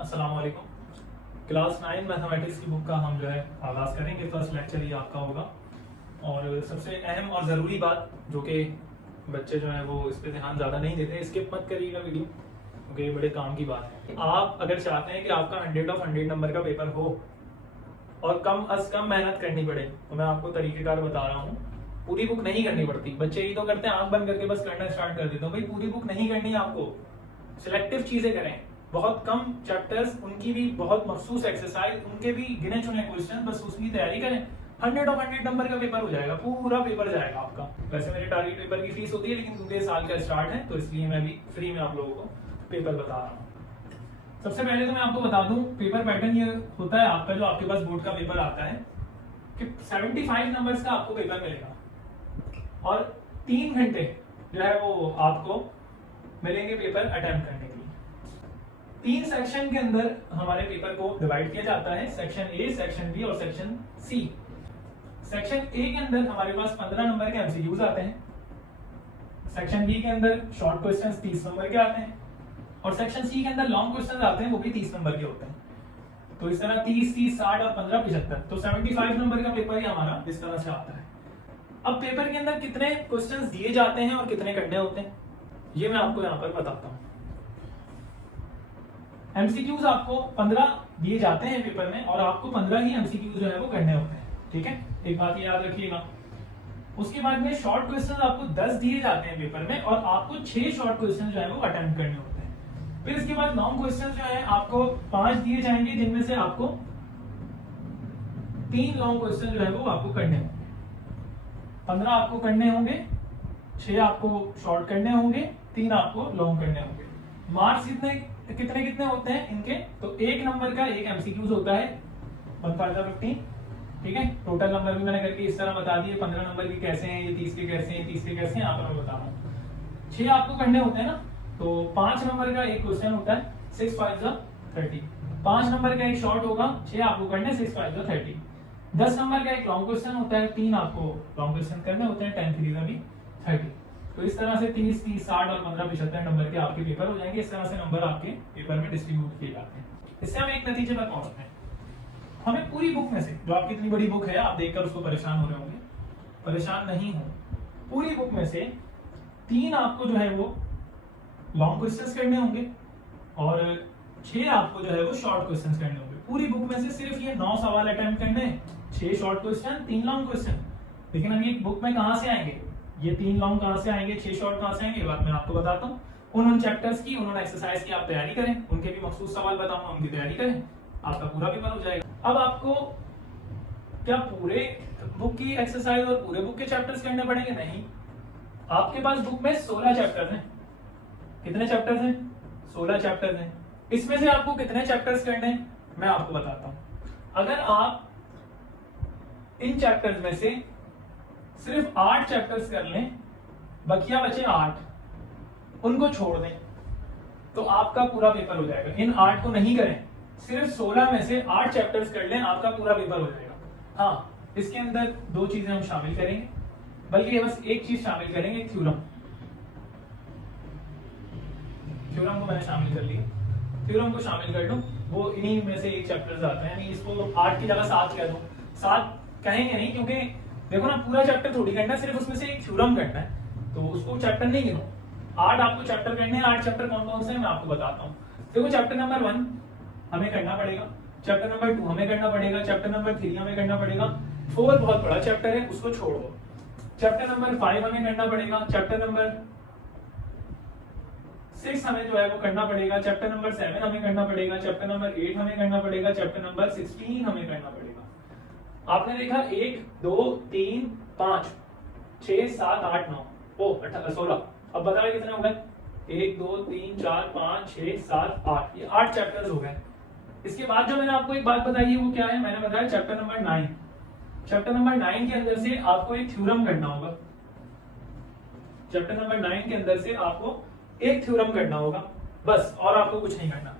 अस्सलाम वालेकुम। Class 9 mathematics की बुक का हम जो है आगाज़ करेंगे। फर्स्ट लेक्चर ये आपका होगा और सबसे अहम और ज़रूरी बात जो कि बच्चे जो है वो इस पे ध्यान ज़्यादा नहीं देते, स्किप मत करिएगा वीडियो क्योंकि ये बड़े काम की बात है। आप अगर चाहते हैं कि आपका 100 ऑफ 100 नंबर का पेपर हो और कम अज कम मेहनत करनी पड़े तो मैं आपको तरीकेकार बता रहा हूँ। पूरी बुक नहीं करनी पड़ती, बच्चे ही तो करते हैं आंख बंद करके बस करना स्टार्ट कर देते हो। भाई पूरी बुक नहीं करनी है आपको, सिलेक्टिव चीजें करें। बहुत कम चैप्टर्स, उनकी भी बहुत मखसूस एक्सरसाइज, उनके भी गिने चुने क्वेश्चन, बस उसकी तैयारी करें। 100 ऑफ 100 नंबर का पेपर हो जाएगा, पूरा पेपर जाएगा आपका। वैसे मेरे टारगेट पेपर की फीस होती है लेकिन क्योंकि साल का स्टार्ट है तो इसलिए मैं भी फ्री में आप लोगों को पेपर बता रहा हूँ। सबसे पहले तो मैं आपको बता दूं पेपर पैटर्न ये होता है आपका, जो आपके पास बोर्ड का पेपर आता है कि 75 नंबर्स का आपको पेपर मिलेगा और 3 घंटे जो है वो आपको मिलेंगे पेपर अटेम्प्ट करने के लिए। 3 सेक्शन के अंदर हमारे पेपर को डिवाइड किया जाता है, सेक्शन ए, सेक्शन बी और सेक्शन सी। सेक्शन ए के अंदर हमारे पास 15 नंबर के एमसीक्यूज आते हैं, सेक्शन बी के अंदर शॉर्ट क्वेश्चंस 30 नंबर के आते हैं और सेक्शन सी के अंदर लॉन्ग क्वेश्चंस आते हैं, वो भी 30 नंबर के होते हैं। तो इस तरह 30, 30, 60 और 15, 75, तो 75 नंबर का पेपर ही हमारा इस तरह से आता है। अब पेपर के अंदर कितने क्वेश्चंस दिए जाते हैं और कितने करने होते हैं ये मैं आपको यहाँ पर बताता हूँ। एमसीक्यूज आपको 15 दिए जाते हैं पेपर में और आपको 15 ही एमसीक्यूज जो है वो करने होते हैं, ठीक है, एक बात याद रखिएगा। उसके बाद में शॉर्ट क्वेश्चन आपको 10 दिए जाते हैं पेपर में और आपको 6 शॉर्ट क्वेश्चन जो है वो अटेम्प्ट करने होते हैं। फिर इसके बाद लॉन्ग क्वेश्चन जो है आपको 5 दिए जाएंगे, जिनमें से आपको 3 लॉन्ग क्वेश्चन जो है वो आपको करने होंगे। 15 आपको करने होंगे, 6 आपको शॉर्ट करने होंगे, 3 आपको लॉन्ग करने होंगे। मार्क्स कितने कितने होते हैं इनके, तो 1 नंबर का एक एमसीक्यूज होता है 1/15, ठीक है। टोटल नंबर भी मैंने करके इस तरह बता दिए, 15 नंबर के कैसे हैं, ये 30 के कैसे हैं, 30 के कैसे हैं, यहाँ पर मैं बता रहा हूँ। 6 आपको करने होते हैं ना, तो 5 नंबर का एक क्वेश्चन होता है 6 5 30। 5 नंबर का एक शॉर्ट होगा, 6 आपको करने, 6 5 30। 10 नंबर का एक लॉन्ग क्वेश्चन होता है, 3 आपको लॉन्ग क्वेश्चन करने होते हैं, 10 3 30। तो इस तरह से 30, 30, 60 और 15 75 नंबर के आपके पेपर हो जाएंगे। इस तरह से नंबर आपके पेपर में डिस्ट्रीब्यूट किए जाते हैं। इससे हम एक नतीजे पर पहुंचते हैं। हमें पूरी बुक में से, जो आपकी इतनी बड़ी बुक है आप देखकर उसको परेशान हो रहे होंगे, परेशान नहीं हो, पूरी बुक में से 3 आपको जो है वो लॉन्ग क्वेश्चंस करने होंगे और 6 आपको जो है वो शॉर्ट क्वेश्चंस करने होंगे। पूरी बुक में से सिर्फ ये 9 सवाल अटेम्प्ट करने हैं, 6 शॉर्ट क्वेश्चन, 3 लॉन्ग क्वेश्चन। लेकिन अब ये बुक में कहां से आएंगे, ये 3 लॉन्ग कहां से आएंगे, 6 शॉर्ट कहां से आएंगे, बात मैं आपको बताता हूँ। उन चैप्टर्स की, उन एक्सरसाइज की आप तैयारी करें, उनके भी मखसूस सवाल बताऊंगा, उनकी तैयारी करें, आपका पूरा पेपर हो जाएगा। अब आपको क्या पूरे बुक की एक्सरसाइज और पूरे बुक के चैप्टर्स करने पड़ेंगे? नहीं, आपके पास बुक में 16 चैप्टर्स हैं। कितने चैप्टर्स हैं? 16 चैप्टर्स हैं। इसमें से आपको कितने चैप्टर्स करने हैं मैं आपको बताता हूं। अगर आप इन चैप्टर्स में से सिर्फ 8 चैप्टर्स कर लें, बकिया बचे 8, उनको छोड़ दें तो आपका पूरा पेपर हो जाएगा। इन 8 को नहीं करें, सिर्फ 16 में से 8 चैप्टर्स कर लें, आपका पूरा पेपर हो जाएगा। हाँ, इसके अंदर 2 चीजें हम शामिल करेंगे, बल्कि बस एक चीज शामिल करेंगे, थ्योरम। थ्योरम को मैंने शामिल कर लिया, थ्योरम को शामिल कर लो, वो इन्हीं में से एक चैप्टर्स आता है। यानी इसको 8 की जगह 7 कह दो। 7 कहेंगे नहीं क्योंकि देखो ना, पूरा चैप्टर थोड़ी करना है, सिर्फ उसमें से एक थ्योरम करना है, तो उसको चैप्टर नहीं गिनो। 8 आपको चैप्टर करने हैं। 8 चैप्टर कौन कौन से हैं मैं आपको बताता हूँ। देखो, चैप्टर नंबर 1 हमें करना पड़ेगा, चैप्टर नंबर 2 हमें करना पड़ेगा, चैप्टर नंबर 3 हमें करना पड़ेगा। 4 बहुत बड़ा चैप्टर है, उसको छोड़ दो। चैप्टर नंबर 5 हमें करना पड़ेगा, चैप्टर नंबर 6 हमें जो है वो करना पड़ेगा, चैप्टर नंबर 7 हमें करना पड़ेगा, चैप्टर नंबर 8 हमें करना पड़ेगा, चैप्टर नंबर 16 हमें करना पड़ेगा। आपने देखा 1 2 3 5 6 7 8 9 16। अब बताइए कितने हो गए? 1 2 3 4 5 6 7 8, ये 8 चैप्टर्स हो गए। इसके बाद जो मैंने आपको एक बात बताई है वो क्या है, मैंने बताया चैप्टर नंबर 9। चैप्टर नंबर 9 के अंदर से आपको एक थ्योरम करना होगा। चैप्टर नंबर 9 के अंदर से आपको एक थ्योरम करना होगा, बस, और आपको कुछ नहीं करना।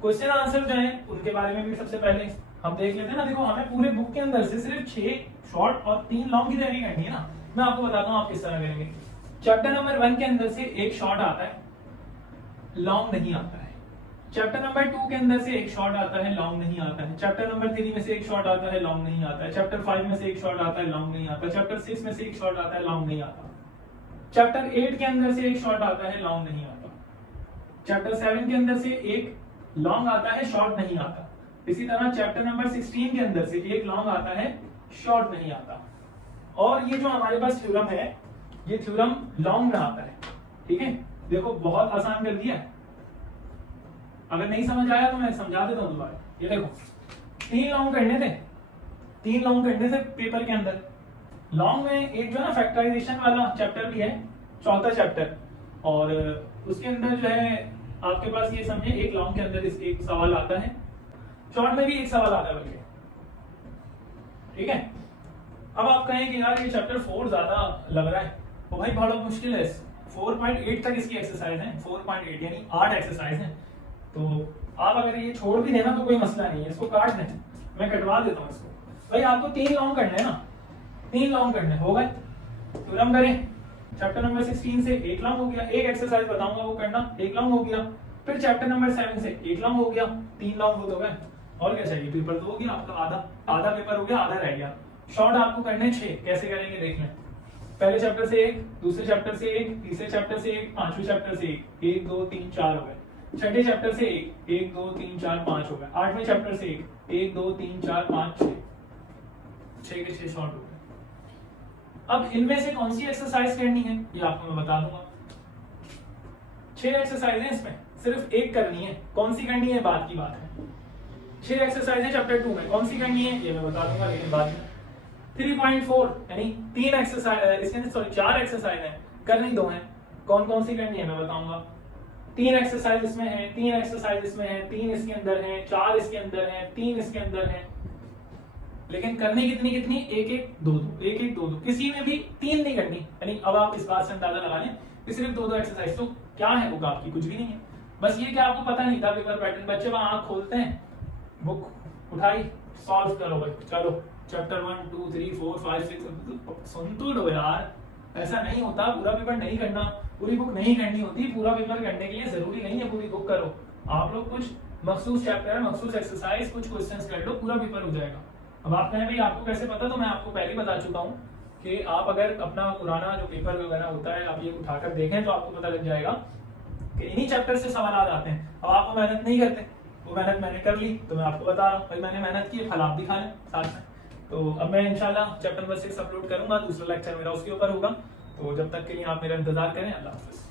क्वेश्चन आंसर जो है उनके बारे में भी सबसे पहले हम देख लेते हैं ना। देखो, हमें पूरे बुक के अंदर से सिर्फ 6 शॉर्ट और 3 लॉन्ग की तैयारी करनी है ना। मैं आपको बताता हूँ आप किस तरह करेंगे। चैप्टर नंबर 1 के अंदर से एक शॉर्ट आता है, लॉन्ग नहीं आता है। चैप्टर नंबर 2 के अंदर से एक शॉर्ट आता है, लॉन्ग नहीं आता है। चैप्टर नंबर 3 में से एक शॉर्ट आता है, लॉन्ग नहीं आता है। चैप्टर 5 में से एक शॉर्ट आता है, लॉन्ग नहीं आता। चैप्टर 6 में से एक शॉर्ट आता है, लॉन्ग नहीं आता। चैप्टर 8 के अंदर से एक शॉर्ट आता है, लॉन्ग नहीं आता। चैप्टर 7 के अंदर से एक लॉन्ग आता है, शॉर्ट नहीं आता। इसी तरह चैप्टर नंबर 16 के अंदर से एक लॉन्ग आता है, शॉर्ट नहीं आता। और ये जो हमारे पास थ्योरम है, ये थ्योरम लॉन्ग में आता है। ठीक है, देखो बहुत आसान कर दिया है। अगर नहीं समझ आया तो मैं समझा देता हूँ दोबारा। ये देखो 3 लॉन्ग करने थे, 3 लॉन्ग करने थे पेपर के अंदर। लॉन्ग में एक जो है ना फैक्टराइजेशन वाला चैप्टर भी है, चौथा चैप्टर, और उसके अंदर जो है आपके पास ये समझे एक लॉन्ग के अंदर एक सवाल आता है, शॉर्ट में भी एक सवाल आता है बल्कि। ठीक है, अब आप कहें कि यार ये चैप्टर 4 ज्यादा लग रहा है, तो भाई बड़ा मुश्किल है। 4.8 तक इसकी एक्सरसाइज है, 4.8 यानी 8 एक्सरसाइज है। तो आप अगर ये छोड़ भी देना तो कोई मसला नहीं है, इसको काट दें, मैं कटवा देता हूँ इसको। भाई आपको 3 लॉन्ग करने हैं ना, 3 लॉन्ग करने हो गए, थ्योरम करें। चैप्टर नंबर 16 से एक लॉन्ग हो गया, एक एक्सरसाइज बताऊंगा वो करना, एक लॉन्ग हो गया। फिर चैप्टर नंबर 7 से एक लॉन्ग हो गया, 3 लॉन्ग हो गए। और क्या चाहिए, पेपर तो हो गया आपका, आधा पेपर हो गया, आधा रह गया। शॉर्ट आपको करने 6, कैसे करेंगे देख लें। पहले चैप्टर से एक, दूसरे चैप्टर से एक, तीसरे चैप्टर से एक, पांचवें चैप्टर से एक, 1 2 3 4 हो गए। छठे चैप्टर से एक, 1 2 3 4 5 हो गए। 8वें चैप्टर से एक, 1 2 3 4 5 6, 6 के 6 शॉर्ट हो गए। अब इनमें से कौन सी एक्सरसाइज करनी है ये आपको मैं बता दूंगा। 6 एक्सरसाइज है, इसमें सिर्फ एक करनी है, कौन सी करनी है बात की बात है। 6 एक्सरसाइज है चैप्टर 2 में, कौन सी करनी है ये मैं बता दूंगा, लेकिन बाद में 3.4 यानी 3 एक्सरसाइज, इसके अंदर सॉरी 4 एक्सरसाइज है, करनी 2 है। कौन कौन सी करनी है मैं बताऊंगा। 3 एक्सरसाइज इसमें है, 3 एक्सरसाइज इसमें है, 3 इसके अंदर है, 4 इसके अंदर है, 3 इसके अंदर है। लेकिन करनी कितनी कितनी, 1 1 2 2, 1 1 2 2, किसी में भी 3 नहीं करनी। यानी अब आप इस बात से अंदाजा लगा लें कि सिर्फ 2 2 एक्सरसाइज। तो क्या है बुक आपकी, कुछ भी नहीं है। बस ये कि आपको पता नहीं था पेपर पैटर्न, बच्चे वहां आंख खोलते हैं, बुक उठाई, सॉल्व करो भाई, चलो चैप्टर 1 2 3 4 5 6। सुन तो लो यार, ऐसा नहीं होता, पूरा पेपर नहीं करना, पूरी बुक नहीं करनी होती। पूरा पेपर करने के लिए जरूरी नहीं है पूरी बुक करो, आप लोग कुछ मखसूस चैप्टर, मखसूस एक्सरसाइज, कुछ क्वेश्चंस कर लो, पूरा पेपर हो जाएगा। अब आप कहें भाई आपको कैसे पता, तो मैं आपको पहले बता चुका हूँ कि आप अगर अपना पुराना जो पेपर वगैरह होता है आप ये उठाकर देखें तो आपको पता लग जाएगा कि इन्हीं चैप्टर से सवाल आते हैं। अब आप मेहनत नहीं करते, वो मेहनत मैंने कर ली, तो मैं आपको बता रहा हूँ भाई मैंने मेहनत की, फल आप भी खा लें साथ में। तो अब मैं इंशाल्लाह चैप्टर नंबर 6 अपलोड करूंगा, दूसरा लेक्चर मेरा उसके ऊपर होगा। तो जब तक के लिए आप मेरा इंतजार करें, अल्लाह हाफिज़।